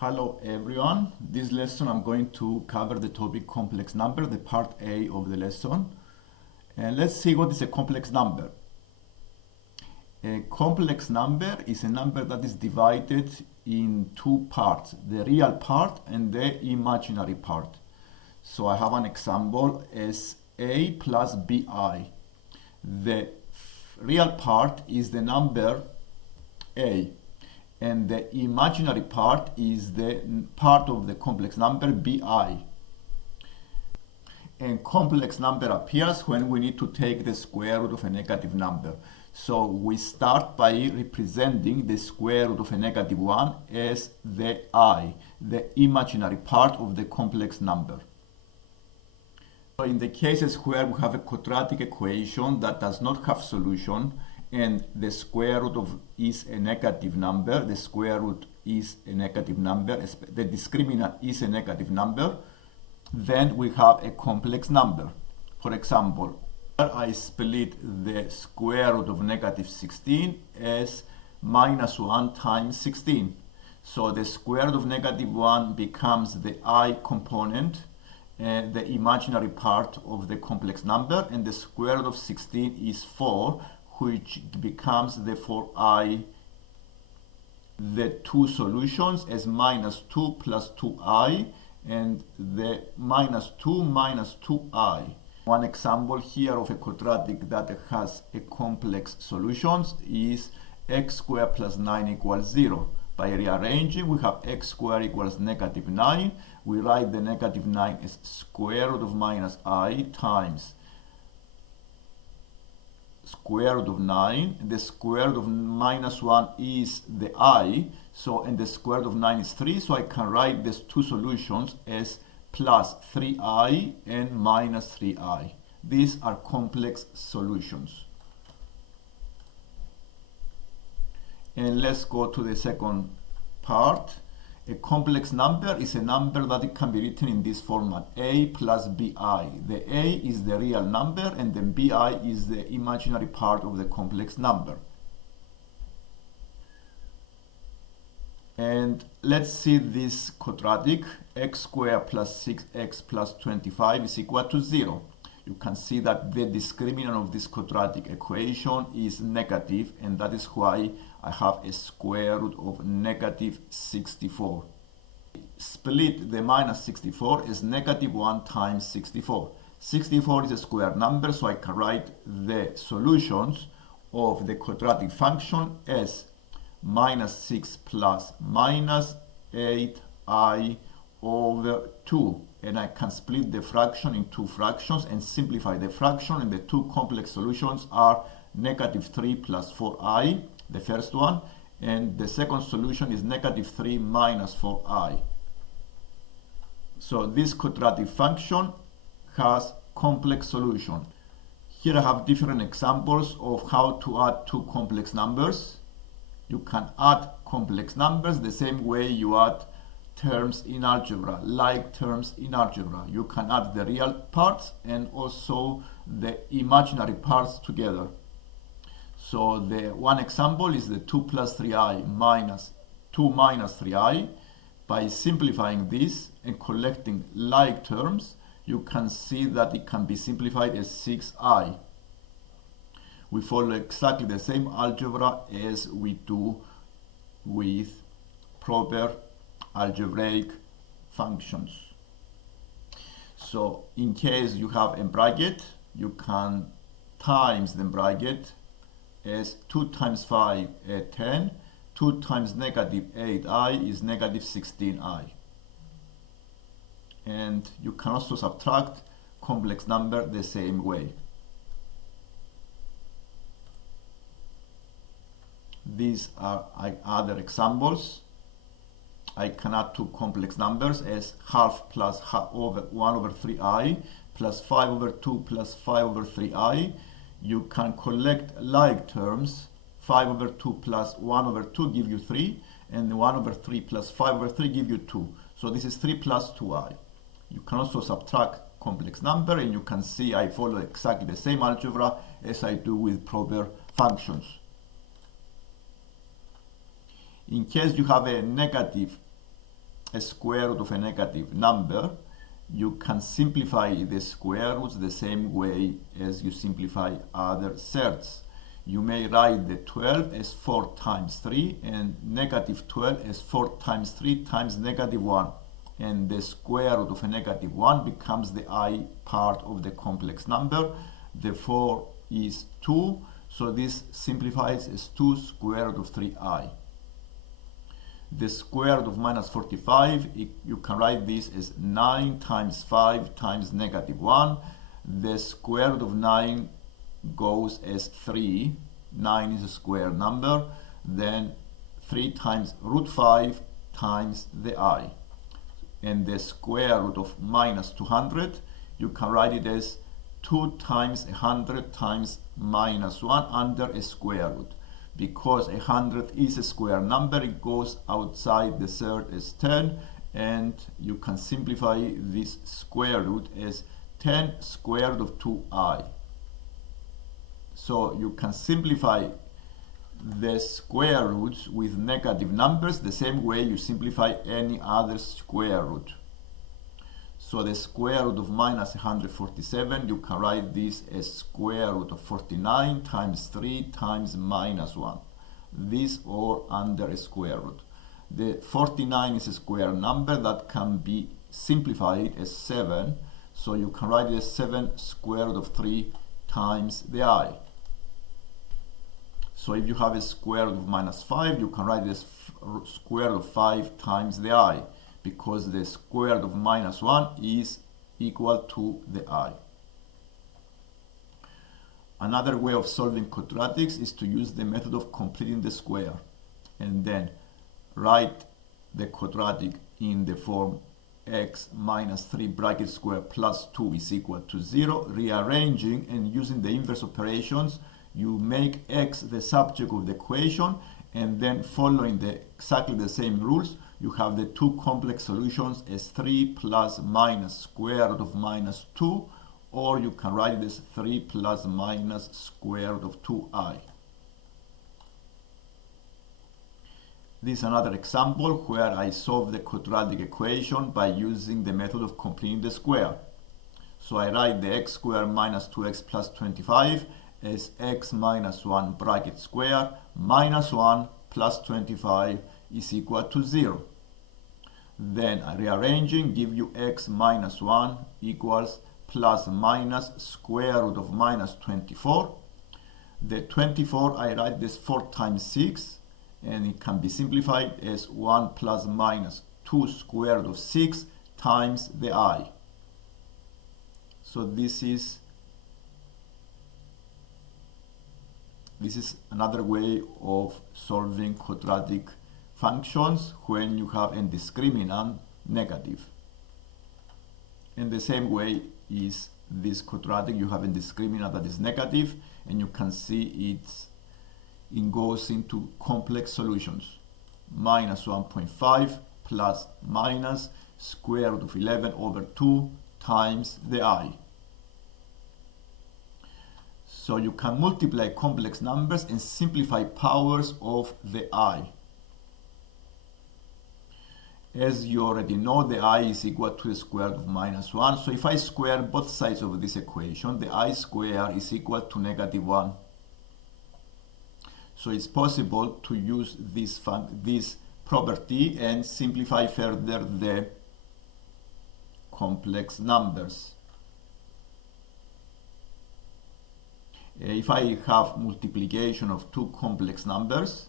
Hello everyone. This lesson I'm going to cover the topic complex number, the part A of the lesson. And let's see what is a complex number. A complex number is a number that is divided in two parts, the real part and the imaginary part. So I have an example as A plus BI. The real part is the number A, and the imaginary part is the part of the complex number BI. And complex number appears when we need to take the square root of a negative number. So we start by representing the square root of a negative one as the I, the imaginary part of the complex number. So in the cases where we have a quadratic equation that does not have solution, and the square root of is a negative number, the square root is a negative number, the discriminant is a negative number, then we have a complex number. For example, I split the square root of negative 16 as minus 1 times 16. So the square root of negative 1 becomes the I component, the imaginary part of the complex number, and the square root of 16 is 4, which becomes the 4i. The two solutions as minus 2 plus 2i and the minus 2 minus 2i. One example here of a quadratic that has a complex solutions is x squared plus 9 equals 0. By rearranging, we have x squared equals negative 9. We write the negative 9 as square root of minus I times square root of 9. The square root of minus 1 is the I, so and the square root of 9 is 3, so I can write these two solutions as plus 3i and minus 3i. These are complex solutions. And let's go to the second part. A complex number is a number that it can be written in this format, A plus BI. The A is the real number and the BI is the imaginary part of the complex number. And let's see this quadratic, x squared plus 6x plus 25 is equal to 0. You can see that the discriminant of this quadratic equation is negative, and that is why I have a square root of negative 64. Split the minus 64 as negative 1 times 64. 64 is a square number, so I can write the solutions of the quadratic function as minus 6 plus minus 8i over 2. And I can split the fraction in two fractions and simplify the fraction, and the two complex solutions are negative 3 plus 4i, the first one, and the second solution is negative 3 minus 4i. So this quadratic function has complex solution. Here I have different examples of how to add two complex numbers. You can add complex numbers the same way you add terms in algebra, like terms in algebra. You can add the real parts and also the imaginary parts together. So the one example is the 2 plus 3i minus 2 minus 3i. By simplifying this and collecting like terms, you can see that it can be simplified as 6i. We follow exactly the same algebra as we do with proper algebraic functions. So in case you have a bracket, you can times the bracket as 2 times 5 is 10, 2 times negative 8i is negative 16i. And you can also subtract complex number the same way. These are other examples. I can add two complex numbers as half plus half over 1 over 3i plus 5 over 2 plus 5 over 3i. You can collect like terms. 5 over 2 plus 1 over 2 give you 3, and 1 over 3 plus 5 over 3 give you 2. So this is 3 plus 2i. You can also subtract complex number, and you can see I follow exactly the same algebra as I do with proper functions. In case you have a negative a square root of a negative number, you can simplify the square roots the same way as you simplify other thirds. You may write the 12 as 4 times 3 and negative 12 as 4 times 3 times negative 1. And the square root of a negative 1 becomes the I part of the complex number. The 4 is 2, so this simplifies as 2 square root of 3i. The square root of minus 45, you can write this as 9 times 5 times negative 1. The square root of 9 goes as 3. 9 is a square number. Then 3 times root 5 times the I. And the square root of minus 200, you can write it as 2 times 100 times minus 1 under a square root. Because 100 is a square number, it goes outside the third as 10, and you can simplify this square root as 10 square root of 2i. So you can simplify the square roots with negative numbers the same way you simplify any other square root. So the square root of minus 147, you can write this as square root of 49 times 3 times minus 1. This all under a square root. The 49 is a square number that can be simplified as 7. So you can write it as 7 square root of 3 times the I. So if you have a square root of minus 5, you can write it as square root of 5 times the I, because the square root of minus 1 is equal to the I. Another way of solving quadratics is to use the method of completing the square and then write the quadratic in the form x minus 3 bracket square plus 2 is equal to 0. Rearranging and using the inverse operations, you make x the subject of the equation, and then following exactly the same rules, you have the two complex solutions as 3 plus minus square root of minus 2, or you can write it as 3 plus minus square root of 2i. This is another example where I solve the quadratic equation by using the method of completing the square. So I write the x squared minus 2x plus 25 as x minus 1 bracket square minus 1 plus 25 is equal to 0. Then rearranging give you x minus 1 equals plus minus square root of minus 24. The 24, I write this 4 times 6, and it can be simplified as 1 plus minus 2 square root of 6 times the I. So this is another way of solving quadratic functions when you have a discriminant negative. In the same way is this quadratic, you have a discriminant that is negative, and you can see it goes into complex solutions. Minus 1.5 plus minus square root of 11 over 2 times the I. So you can multiply complex numbers and simplify powers of the I. As you already know, the I is equal to the square root of minus 1. So if I square both sides of this equation, the I squared is equal to negative 1. So it's possible to use this property and simplify further the complex numbers. If I have multiplication of two complex numbers,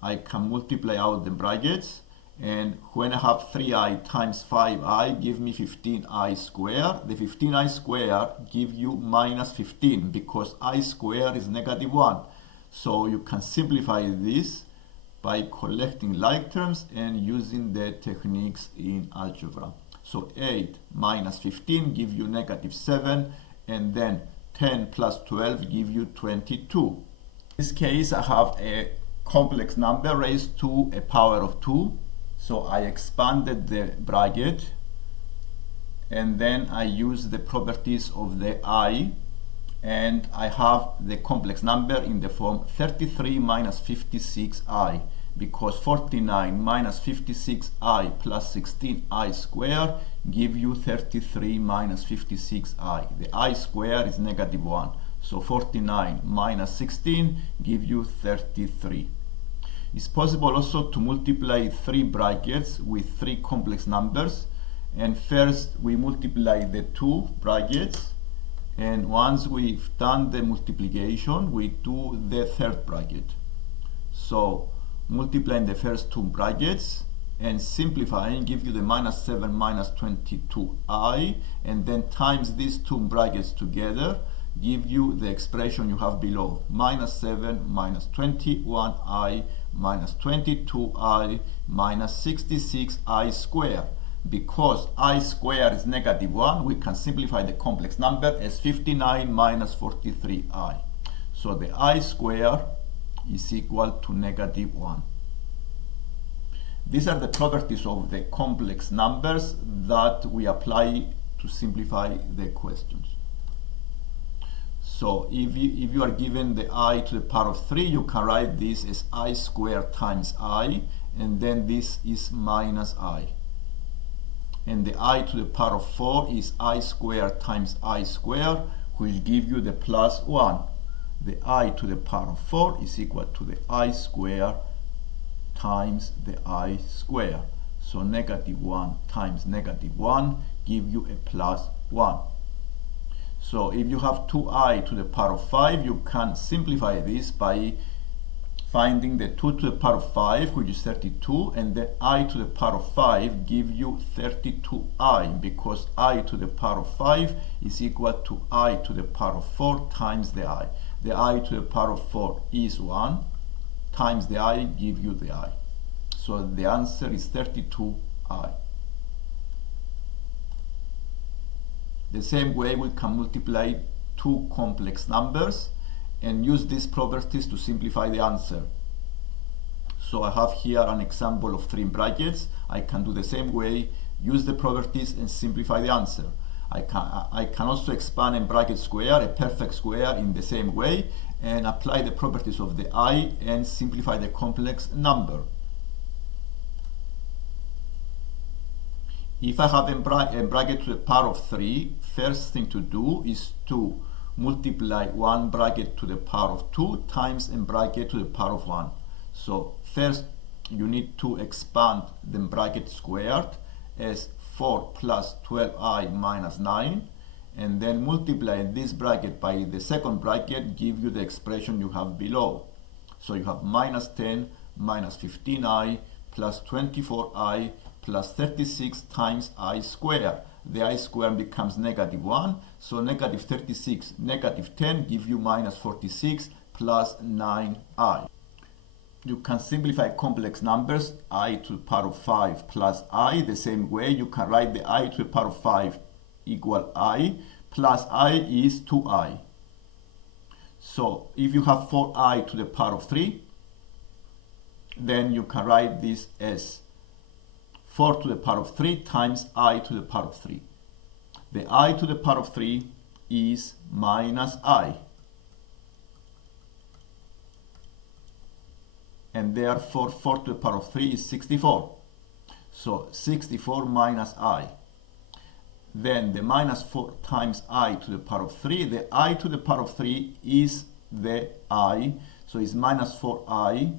I can multiply out the brackets, and when I have 3i times 5i give me 15i squared. The 15i squared give you minus 15 because i squared is negative 1. So you can simplify this by collecting like terms and using the techniques in algebra. So 8 minus 15 give you negative 7, and then 10 plus 12 give you 22. In this case, I have a complex number raised to a power of 2. So I expanded the bracket, and then I use the properties of the I, and I have the complex number in the form 33 minus 56i. because 49 minus 56i plus 16i squared give you 33 minus 56i. The I squared is negative 1. So 49 minus 16 give you 33. It's possible also to multiply 3 brackets with 3 complex numbers. And first we multiply the 2 brackets. And once we've done the multiplication, we do the third bracket. So multiplying the first 2 brackets and simplifying give you the minus 7 minus 22i, and then times these 2 brackets together give you the expression you have below, minus 7 minus 21i minus 22i minus 66i squared. Because I squared is negative 1, we can simplify the complex number as 59 minus 43i. So the I squared is equal to negative 1. These are the properties of the complex numbers that we apply to simplify the questions. So if you are given the I to the power of 3, you can write this as I squared times I, and then this is minus I. And the I to the power of 4 is I squared times I squared, which give you the plus 1. The I to the power of 4 is equal to the I squared times the I squared. So negative 1 times negative 1 give you a plus 1. So if you have 2i to the power of 5, you can simplify this by finding the 2 to the power of 5, which is 32, and the I to the power of 5 give you 32i, because I to the power of 5 is equal to I to the power of 4 times the I. The I to the power of 4 is 1, times the I give you the I. So the answer is 32i. The same way we can multiply 2 complex numbers and use these properties to simplify the answer. So I have here an example of 3 brackets. I can do the same way, use the properties and simplify the answer. I can also expand a bracket square, a perfect square, in the same way, and apply the properties of the I and simplify the complex number. If I have a bracket to the power of 3, first thing to do is to multiply 1 bracket to the power of 2 times a bracket to the power of 1. So first you need to expand the bracket squared as 4 plus 12i minus 9, and then multiply this bracket by the second bracket, give you the expression you have below. So you have minus 10 minus 15i plus 24i plus 36 times I squared. The I squared becomes negative 1, so negative 36, negative 10 give you minus 46 plus 9i. You can simplify complex numbers, I to the power of 5 plus I. The same way you can write the I to the power of 5 equal I, plus I is 2i. So if you have 4i to the power of 3, then you can write this as 4 to the power of 3 times I to the power of 3. The I to the power of 3 is minus I. And therefore 4 to the power of 3 is 64. So 64 minus I. Then the minus 4 times I to the power of 3. The I to the power of 3 is the I. So it's minus 4I.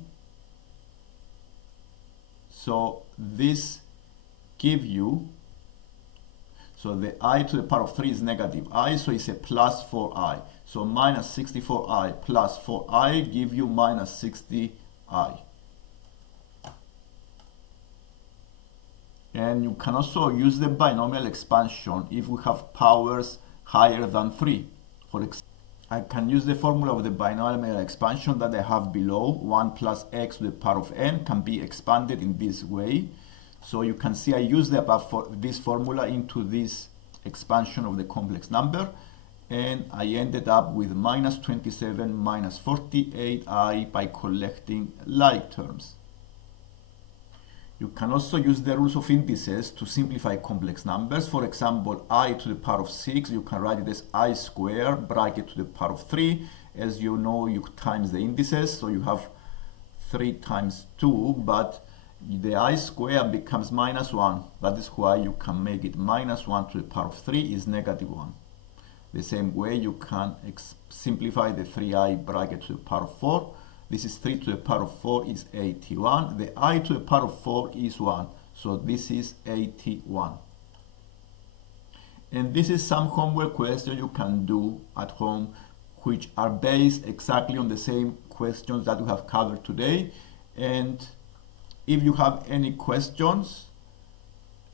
So this give you, so the I to the power of 3 is negative I, so it's a plus 4I. So minus 64I plus 4I give you minus 60I. And you can also use the binomial expansion if we have powers higher than 3. For example, I can use the formula of the binomial expansion that I have below. 1 plus x to the power of n can be expanded in this way. So you can see I use this formula into this expansion of the complex number, and I ended up with minus 27 minus 48i by collecting like terms. You can also use the rules of indices to simplify complex numbers. For example, I to the power of 6, you can write it as I squared bracket to the power of 3. As you know, you times the indices, so you have 3 times 2, but the I squared becomes minus 1. That is why you can make it minus 1 to the power of 3 is negative 1. The same way you can simplify the 3i bracket to the power of 4. This is 3 to the power of 4 is 81. The I to the power of 4 is 1. So this is 81. And this is some homework questions you can do at home, which are based exactly on the same questions that we have covered today. And if you have any questions,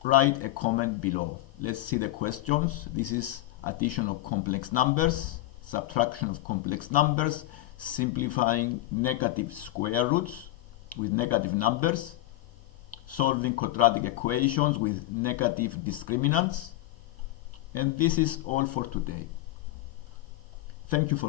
write a comment below. Let's see the questions. This is addition of complex numbers, subtraction of complex numbers, simplifying negative square roots with negative numbers, solving quadratic equations with negative discriminants. And this is all for today. Thank you for